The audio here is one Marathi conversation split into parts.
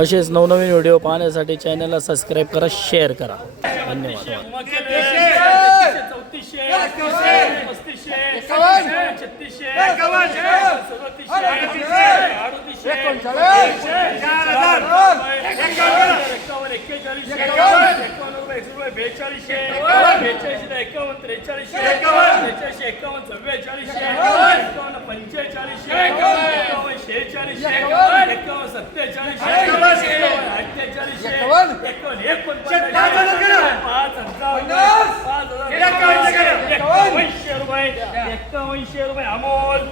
असेच नवनवीन व्हिडिओ पाहण्यासाठी चॅनलला सबस्क्राईब करा शेअर करा. धन्यवाद. बेचाळीसशे बेचाळीसशे एकावन्न त्रेचाळीसशे त्रेचाळीसशे एकावन्न चव्वेचाळीसशे एकावन्न पंचेचाळीसशे एकावन्न शेहेचाळीसशे एकावन्न सत्तेचाळीसशे एकावन्न अठ्ठेचाळीसशे एकावन्न एकोणपन्नास पाच हजार पाच हजार एकावन्नशे रुपये एकावन्नशे रुपये अमोल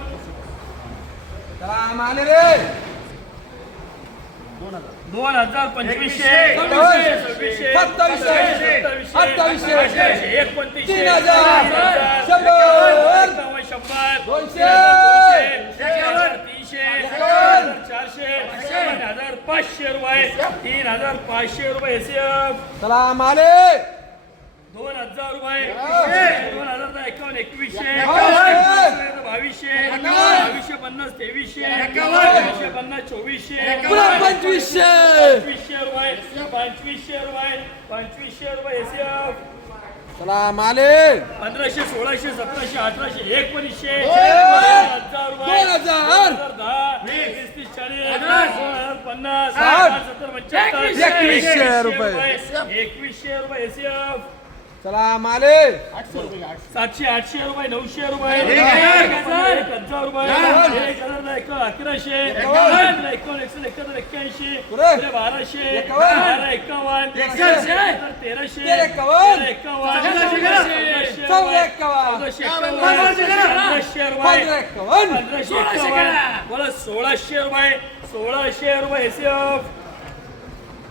दोन हजार पंचवीसशे सत्तावीसशे, अठ्ठावीसशे, एकोणतीसशे तीन हजार, शंभर, शंभर दोनशे, तीनशे चारशे तीन हजार पाचशे रुपये तीन हजार पाचशे रुपये चला माले दोन हजार रुपये दोन हजार एकावन्न एकवीसशे. बावीसशे बावीसशे पन्नास तेवीसशे पन्नास चोवीसशे पंचवीसशे. पंचवीसशे रुपये पंचवीसशे रुपये पंचवीसशे रुपये एसीएफ. चला माले. पंधराशे सोळाशे सतराशे अठराशे एकोणीसशे दोन हजार दोन हजार. दोन हजार दहा. वीस. तीस चाळीस. दोन हजार पन्नास. सत्तर पंच्याहत्तर. एकवीसशे रुपये. एकवीसशे रुपये एसीएफ. चला माले सातशे आठशे रुपये नऊशे रुपये. एक हजार रुपये. एक हजार एक अकराशे. एक्क्याऐंशी. बाराशे. एकावन्न. तेराशे. तेराशे तेरा एकावन्न. रुपये. रुपये. सोळाशे रुपये. सोळाशे रुपये एसीएफ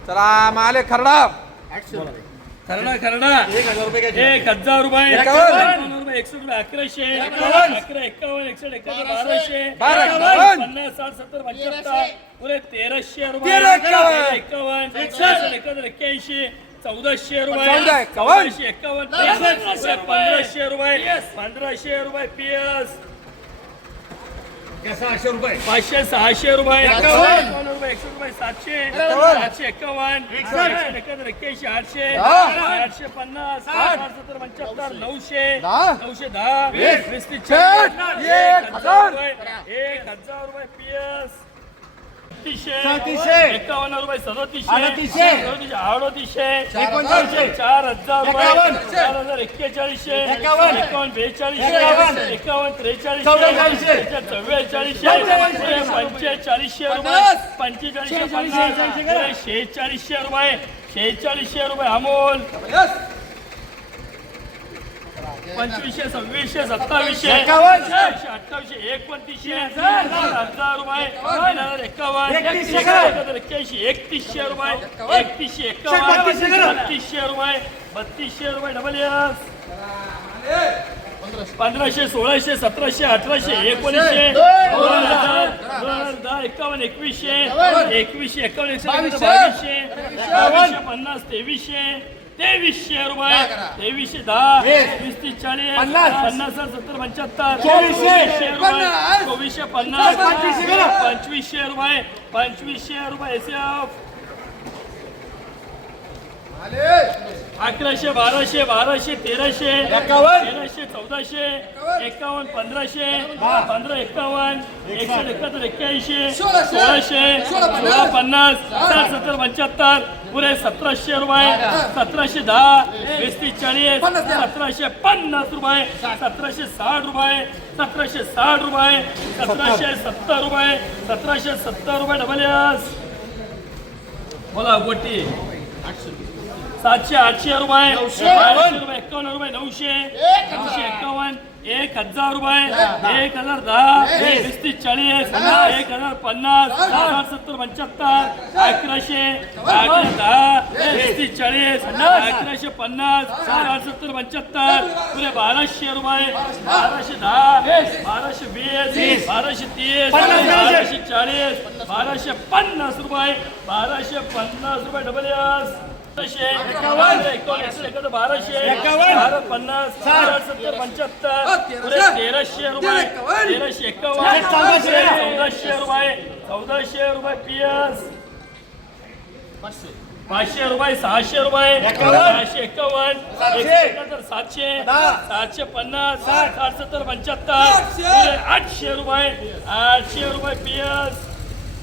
चला माले खरडा. खरडा खरडा. एक हजार रुपये एक हजार रुपये. एकावन्न. रुपये. अकराशे. अकरा एकावन्न एकशे एकावन्न बाराशे. बारा एकावन्न. पन्नास साठ सत्तर पंच्याहत्तर. पुरे तेराशे रुपये. एकावन्न. एकशे एकाहत्तर एक्क्याऐंशी. चौदाशे रुपये. चौदाशे एकावन्न. पंधराशे रुपये. पंधराशे रुपये पी एस सहाशे रुपये? पाचशे सहाशे रुपये. एकावन्न. रुपये एकशे रुपये सातशे. सातशे एकावन्न. एकशे एकाहत्तर एक्क्याऐंशी आठशे. आठशे पन्नास. सत्तर पंच्याहत्तर नऊशे. नऊशे दहा. एक. एक हजार. हजार रुपये. एक हजार रुपये पी एस सदतीसशे. एकावन्न रुपये सदतीसशे अडतीसशे. एकोणचाळीसशे. चार हजार रुपये. चार हजार एक्केचाळीसशे एकावन्न. बेचाळीसशे एकावन्न. त्रेचाळीसशे. चव्वेचाळीसशे. पंचेचाळीसशे रुपये. पंचेचाळीसशे शेहेचाळीसशे रुपये शेहेचाळीसशे रुपये अमोल पंचवीसशे सव्वीसशे सत्तावीसशे. एकावन्न. अठ्ठावीसशे एकोणतीसशे. हजार. रुपये. तीन हजार एकावन्न. एकाहत्तर, एक्क्याऐंशी एकतीसशे रुपये. एकतीसशे एकावन्न. बत्तीसशे रुपये. बत्तीसशे रुपये डबल एस पंधराशे. सोळाशे सतराशे अठराशे एकोणीसशे. दोन हजार. दोन हजार दहा एकावन्न एकवीसशे. एकवीसशे एकावन्न एकशे बावीसशे पन्नास तेवीसशे. तेवीसशे रुपये. तेवीसशे दहा. वीस. तीस चाळीस. पन्नास. सत्तर पंच्याहत्तर. चोवीसशे. रुपये. चोवीसशे पन्नास. पंचवीसशे रुपये. पंचवीसशे रुपये. अकराशे बाराशे बाराशे तेराशे. तेराशे. चौदाशे एकावन्न पंधराशे पंधरा एकावन्न एकशे एकाहत्तर एक्क्याऐंशी सोळाशे. सोळा पन्नास. साठ सत्तर पंच्याहत्तर पुरे सतराशे रुपये सतराशे दहा वीस चाळीस. सतराशे पन्नास रुपये सतराशे साठ रुपये सतराशे साठ रुपये सतराशे सत्तर. रुपये सतराशे सत्तर रुपये डबल बोला गोटी सातशे आठशे रुपये. बाराशे रुपये एकावन्न रुपये नऊशे. नऊशे एकावन्न एक हजार रुपये. एक हजार. दहा. वीस तीस चाळीस एक हजार पन्नास. साठ सत्तर पंच्याहत्तर. अकराशे. अकरा दहा. वीस तीस चाळीस. अकराशे पन्नास. साठ. सत्तर पंच्याहत्तर. पुरे बाराशे रुपये. बाराशे. दहा. बाराशे वीस. बाराशे तीस. बाराशे चाळीस. बाराशे पन्नास रुपये. बाराशे पन्नास रुपये डबल एस बाराशे पन्नास साठ. सत्तर पंच्याहत्तर तेराशे रुपये. तेराशे चौदाशे. चौदाशे रुपये चौदाशे रुपये पी एस पाचशे रुपये सहाशे रुपये सहाशे एकावन्न सातशे. एकशे एकाहत्तर सातशे दहा. सातशे पन्नास साठ. सत्तर पंच्याहत्तर आठशे रुपये आठशे रुपये पीएस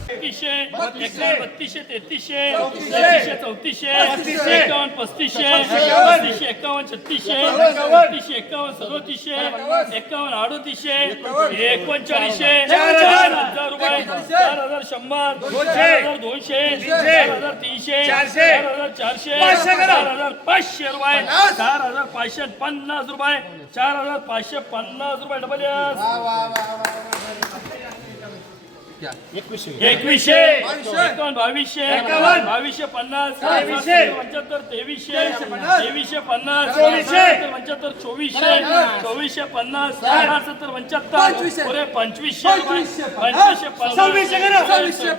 एकतीसशे बत्तीसशे तेहतीसशे तेहतीसशे चौतीसशे. एकावन्न पस्तीसशे. पस्तीसशे एकावन्न छत्तीसशे. छत्तीसशे एकावन्न सदोतीसशे एकावन्न अडोतीसशे एकोणचाळीसशे चार हजार. रुपये चार हजार शंभर. चार हजार दोनशे. चार हजार तीनशे. चार हजार चारशे. चार हजार पाचशे रुपये चार हजार पाचशे पन्नास रुपये चार हजार पाचशे पन्नास रुपये डबल एकवीसशे. बावीसशे. एकावन्न. बावीसशे. पन्नास. पंच्याहत्तर तेवीसशे. तेवीसशे पन्नास. पंच्याहत्तर चोवीसशे. चोवीसशे पन्नास साठ. सत्तर पंच्याहत्तर. पुरे पंचवीसशे रुपये. पंचवीसशे पन्नास. सव्वीसशे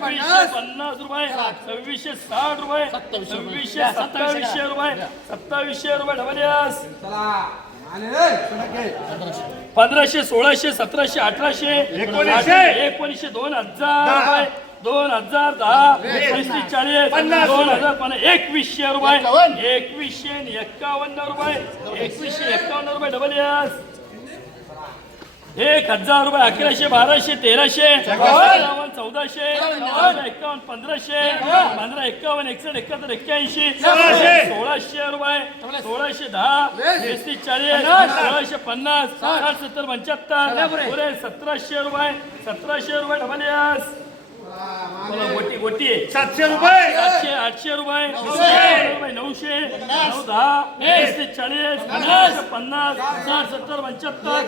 पन्नास. रुपये. सव्वीसशे साठ रुपये. सव्वीसशे सत्तावीसशे रुपये. सत्तावीसशे रुपये डबल एस पंधराशे सोळाशे सतराशे अठराशे एकोणीसशे. एकोणीसशे दोन हजार दोन हजार दहा पस्तीस चाळीस दोन. हजार पन्नास एकवीसशे रुपये. एकवीसशे एक्कावन्न रुपये. एकवीसशे एक्कावन्न रुपये डबल एस एक हजार रुपये अकराशे बाराशे तेराशे एकावन्न चौदाशे एकावन्न पंधराशे पंधरा एकावन्न एकसष्ट एकाहत्तर एक्क्याऐंशी सोळाशे. सोळाशे रुपये सोळाशे दहा पस्तीस चाळीस सोळाशे पन्नास साठ. सत्तर पंच्याहत्तर पुरे. सतराशे रुपये सतराशे रुपये डबल एस गोटी गोटी. सातशे रुपये. सातशे आठशे रुपये. रुपये नऊशे नऊ दहा पस्तीस चाळीस पन्नास पन्नास. साठ सत्तर पंच्याहत्तर.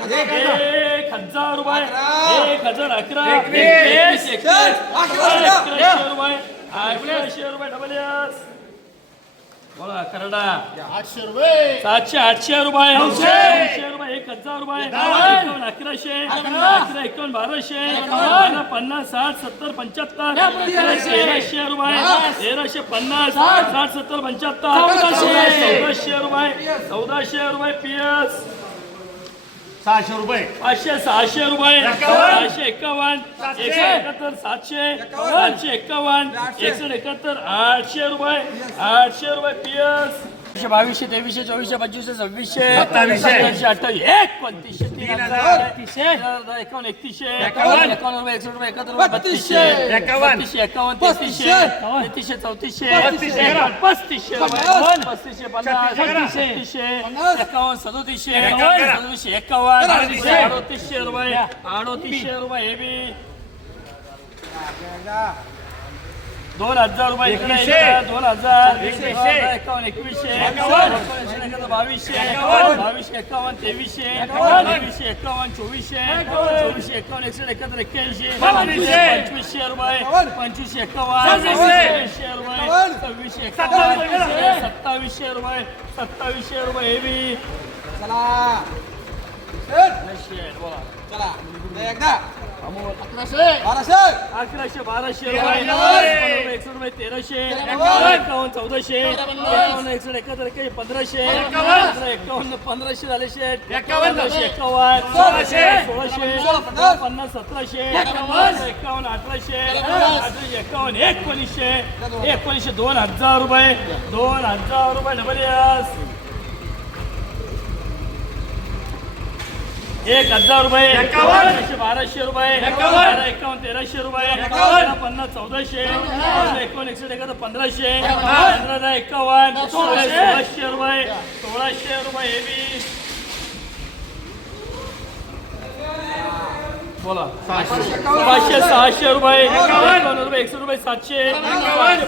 एक हजार रुपये. एक हजार अकरा. रुपये अकराशे रुपये. डबल एस बोला करडा आठशे रुपये. सातशे आठशे रुपये. नऊशे. रुपये. एक हजार रुपये एकावन्न अकराशे अकरा एकावन्न बाराशे बारा पन्नास साठ सत्तर पंच्याहत्तर तेराशे रुपये तेराशे पन्नास साठ सत्तर पंच्याहत्तर चौदाशे. रुपये चौदाशे रुपये पी एस सहाशे रुपये. पाचशे सहाशे रुपये. सहाशे एकावन्न. एकशे एकाहत्तर सातशे. सातशे एकावन्न. एकशे एकाहत्तर आठशे रुपये. आठशे रुपये पी एस बावीसशे तेवीसशे चोवीसशे पंचवीसशे सव्वीसशे सत्तावीसशे. अठ्ठावीस एकोणतीसशे तीन हजार एकतीसशे एकावन्न एकतीसशे एकावन्न. एकावन्न रुपये एकसष्ट रुपये एकाहत्तर रुपये बत्तीसशे एकावन्न. बत्तीसशे एकावन्न तेहतीसशे तेहतीसशे चौतीसशे पस्तीसशे. एकावन्न, पस्तीसशे रुपये पस्तीसशे पन्नास छत्तीसशे. एकावन्न सदोतीसशे एकावन्न. सदोतीसशे एकावन्न अडतीसशे. अडोतीसशे रुपये अडोतीसशे रुपये हे बी दोन हजार रुपये. इकडे दोन हजार. एकवीसशे. एकावन्न एकवीसशे. बावीसशे. बावीसशे एकावन्न तेवीसशे. तेवीसशे एकावन्न चोवीसशे. चोवीसशे एकावन्न एकशे एकाहत्तर एक्क्याऐंशी. पंचवीसशे. रुपये. पंचवीसशे एकावन्न. सव्वीसशे. रुपये. सव्वीसशे एकावन्न. सत्तावीसशे. रुपये. सत्तावीसशे रुपये हे बी. अकराशे. बाराशे. रुपये एकावन्न. एकशे रुपये तेराशे. एकावन्न. एकावन्न चौदाशे. एकावन्न. एकशे एकाहत्तर पंधराशे. एकावन्न. पंधरा एकावन्न पंधराशे एकावन्न. सोळाशे. सोळाशे. पन्नास. सतराशे. एकावन्न. एकावन्न अठराशे. अठराशे एकावन्न एकोणीसशे. एकोणीसशे दोन हजार रुपये. दोन हजार रुपये डबल एस एक हजार रुपये. एकावन्न. बाराशे रुपये. एकावन्न. तेराशे रुपये. पन्नास चौदाशे. एकावन्न. एकशे एकाहत्तर पंधराशे. पंधरा एकावन्न. सोळाशे रुपये. सोळाशे रुपये हे बोला. पाचशे सहाशे रुपये. रुपये एकशे रुपये सातशे.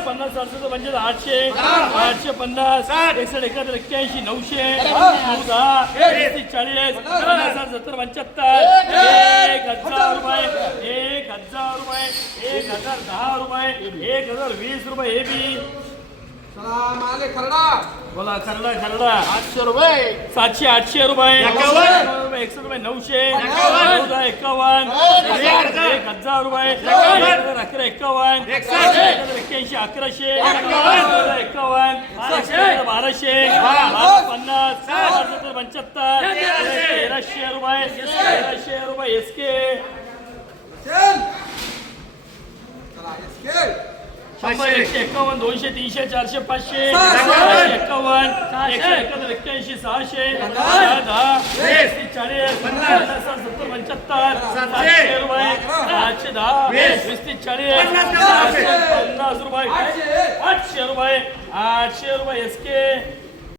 पन्नास सातशे पंचवीस आठशे. आठशे पन्नास. एकसष्ट एकाहत्तर एक्क्याऐंशी नऊशे. नऊ दहा. चाळीस. सत्तर पंच्याहत्तर. एक. हजार रुपये. एक हजार रुपये. एक हजार दहा रुपये. एक हजार वीस रुपये. हे बी. बोला खरडा खरडा आठशे रुपये. सातशे आठशे रुपये. एकशे रुपये नऊशे. एकावन्न. एक हजार. रुपये. अकरा एकावन्न. एक्क्याऐंशी अकराशे. एकावन्न. बाराशे बाराशे. बारा पन्नास. पंच्याहत्तर. तेराशे. रुपये. तेराशे रुपये एस के शंभर एकशे एकावन्न दोनशे तीनशे चारशे पाचशे. एकावन्न एकशे एकाहत्तर एक्क्याऐंशी सहाशे. सहा दहा चाळीस. पन्नास. सत्तर पंच्याहत्तर. सातशे. रुपये. आठशे दहा. वीस. वीस तीस चाळीस. पन्नास रुपये. आठशे रुपये. आठशे रुपये एस के.